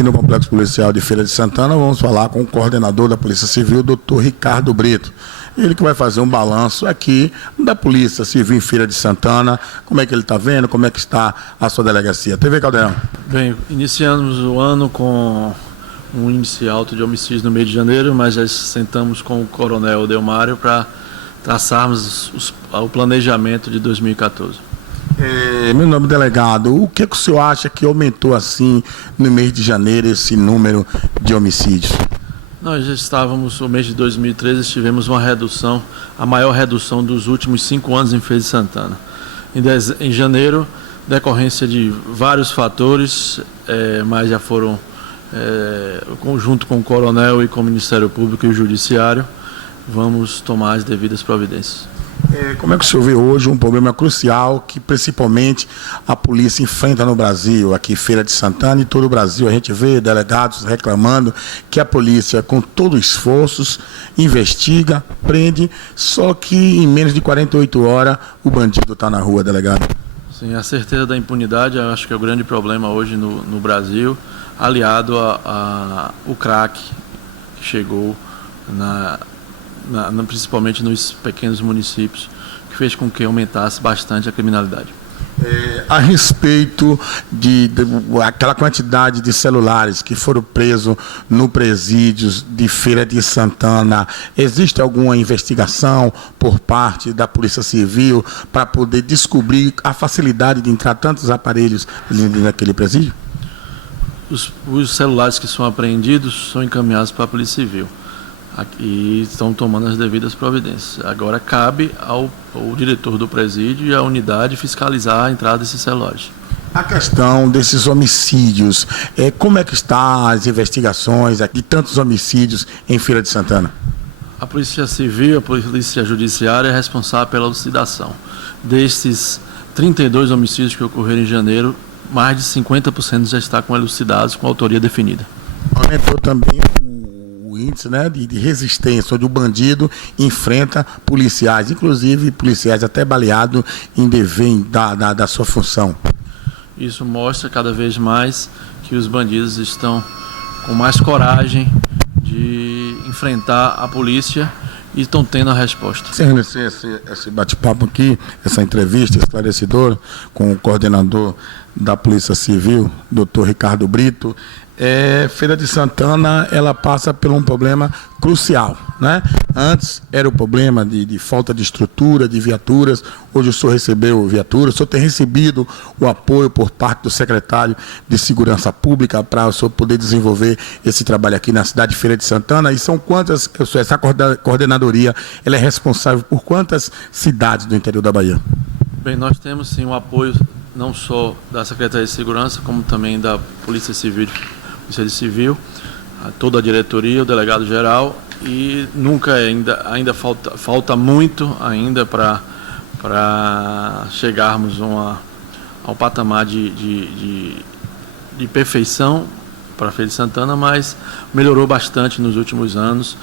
aqui no Complexo Policial de Feira de Santana, vamos falar com o coordenador da Polícia Civil, Dr. Ricardo Brito. Ele que vai fazer um balanço aqui da Polícia Civil em Feira de Santana, como é que ele está vendo, como é que está a sua delegacia. TV Caldeirão. Bem, iniciamos o ano com um índice alto de homicídios no mês de janeiro, mas já sentamos com o coronel Delmário para traçarmos o planejamento de 2014. Meu nome delegado, o que o senhor acha que aumentou assim no mês de janeiro esse número de homicídios? Nós já estávamos, no mês de 2013, tivemos uma redução, a maior redução dos últimos 5 anos em Feira de Santana. Em janeiro, decorrência de vários fatores, mas já foram, junto com o coronel e com o Ministério Público e o Judiciário, vamos tomar as devidas providências. Como é que o senhor vê hoje um problema crucial que principalmente a polícia enfrenta no Brasil, aqui em Feira de Santana e todo o Brasil? A gente vê delegados reclamando que a polícia, com todo esforços, investiga, prende, só que em menos de 48 horas o bandido está na rua, delegado. Sim, a certeza da impunidade, eu acho que é o grande problema hoje no Brasil, aliado ao crack que chegou principalmente nos pequenos municípios, que fez com que aumentasse bastante a criminalidade. A respeito de aquela quantidade de celulares que foram presos no presídio de Feira de Santana, existe alguma investigação por parte da Polícia Civil para poder descobrir a facilidade de entrar tantos aparelhos naquele presídio? Os celulares que são apreendidos são encaminhados para a Polícia Civil e estão tomando as devidas providências. Agora cabe ao diretor do presídio e à unidade fiscalizar a entrada desses celulares. A questão desses homicídios, como é que estão as investigações de tantos homicídios em Feira de Santana? A Polícia Civil, a Polícia Judiciária é responsável pela elucidação. Desses 32 homicídios que ocorreram em janeiro, mais de 50% já está elucidados com autoria definida. Aumentou também o índice, né, de resistência, onde o bandido enfrenta policiais, inclusive policiais até baleados em dever da sua função. Isso mostra cada vez mais que os bandidos estão com mais coragem de enfrentar a polícia e estão tendo a resposta. Encerrando esse bate-papo aqui, essa entrevista esclarecedora com o coordenador da Polícia Civil, Dr. Ricardo Brito, Feira de Santana, ela passa por um problema crucial, né? Antes era o problema de falta de estrutura, de viaturas. Hoje o senhor recebeu viaturas, o senhor tem recebido o apoio por parte do secretário de Segurança Pública para o senhor poder desenvolver esse trabalho aqui na cidade de Feira de Santana. E são quantas, essa coordenadoria, ela é responsável por quantas cidades do interior da Bahia? Bem, nós temos sim o apoio não só da Secretaria de Segurança, como também da Polícia Civil, toda a diretoria, o delegado-geral, e nunca ainda falta muito ainda para chegarmos ao patamar de perfeição para a Feira de Santana, mas melhorou bastante nos últimos anos.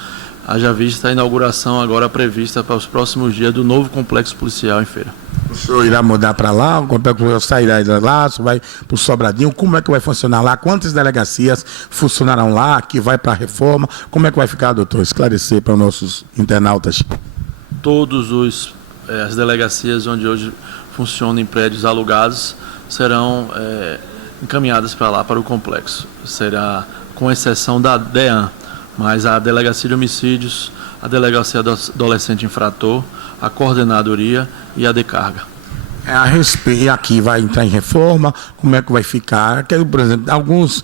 Haja vista a inauguração agora prevista para os próximos dias do novo complexo policial em Feira. O senhor irá mudar para lá? O complexo policial sairá de lá? Você vai para o Sobradinho? Como é que vai funcionar lá? Quantas delegacias funcionarão lá? Que vai para a reforma? Como é que vai ficar, doutor? Esclarecer para os nossos internautas. Todas as delegacias onde hoje funcionam em prédios alugados serão encaminhadas para lá, para o complexo. Será com exceção da DEAN, mas a Delegacia de Homicídios, a Delegacia do Adolescente Infrator, a Coordenadoria e a Decarga. A respeito, aqui vai entrar em reforma, como é que vai ficar? Por exemplo, alguns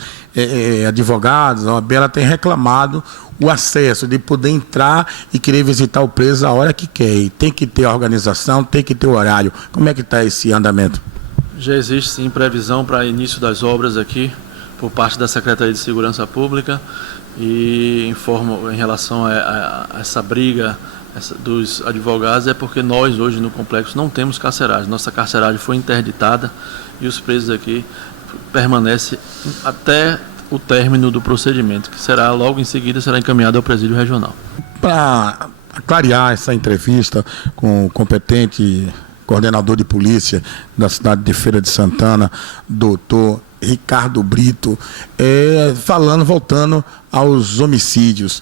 advogados, a OAB, ela tem reclamado o acesso de poder entrar e querer visitar o preso a hora que quer. E tem que ter a organização, tem que ter o horário. Como é que está esse andamento? Já existe sim previsão para início das obras aqui, por parte da Secretaria de Segurança Pública, e informo em relação a essa briga dos advogados, é porque nós hoje no complexo não temos carceragem. Nossa carceragem foi interditada e os presos aqui permanecem até o término do procedimento, que será logo em seguida será encaminhado ao presídio regional. Para clarear essa entrevista com o competente coordenador de polícia da cidade de Feira de Santana, doutor Ricardo Brito, voltando aos homicídios.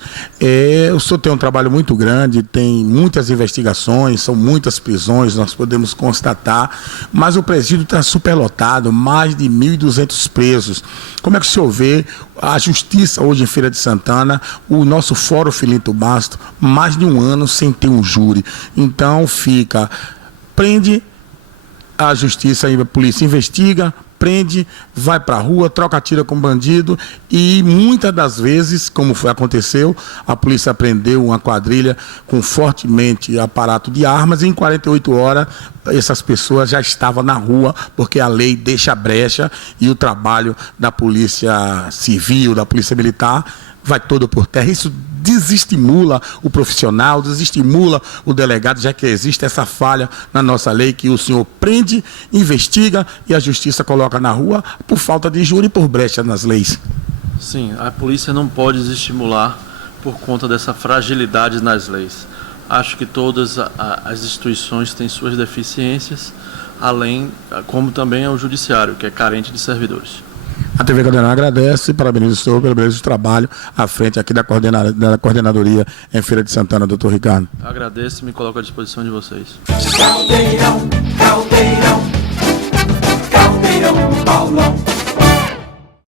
O senhor tem um trabalho muito grande, tem muitas investigações, são muitas prisões, nós podemos constatar, mas o presídio está superlotado, mais de 1.200 presos. Como é que o senhor vê a justiça hoje em Feira de Santana, o nosso Fórum Filinto Basto, mais de um ano sem ter um júri? Então prende a justiça, a polícia investiga, prende, vai para a rua, troca tira com bandido e muitas das vezes, como aconteceu, a polícia prendeu uma quadrilha com fortemente aparato de armas e em 48 horas essas pessoas já estavam na rua porque a lei deixa brecha e o trabalho da polícia civil, da polícia militar vai todo por terra. Isso desestimula o profissional, desestimula o delegado, já que existe essa falha na nossa lei que o senhor prende, investiga e a justiça coloca na rua por falta de júri e por brecha nas leis. Sim, a polícia não pode desestimular por conta dessa fragilidade nas leis. Acho que todas as instituições têm suas deficiências, como também é o judiciário, que é carente de servidores. A TV Caldeirão agradece, parabeniza o senhor pelo beleza do trabalho à frente aqui da coordenadoria em Feira de Santana, doutor Ricardo. Agradeço e me coloco à disposição de vocês. Caldeirão, Caldeirão, Caldeirão, Paulão.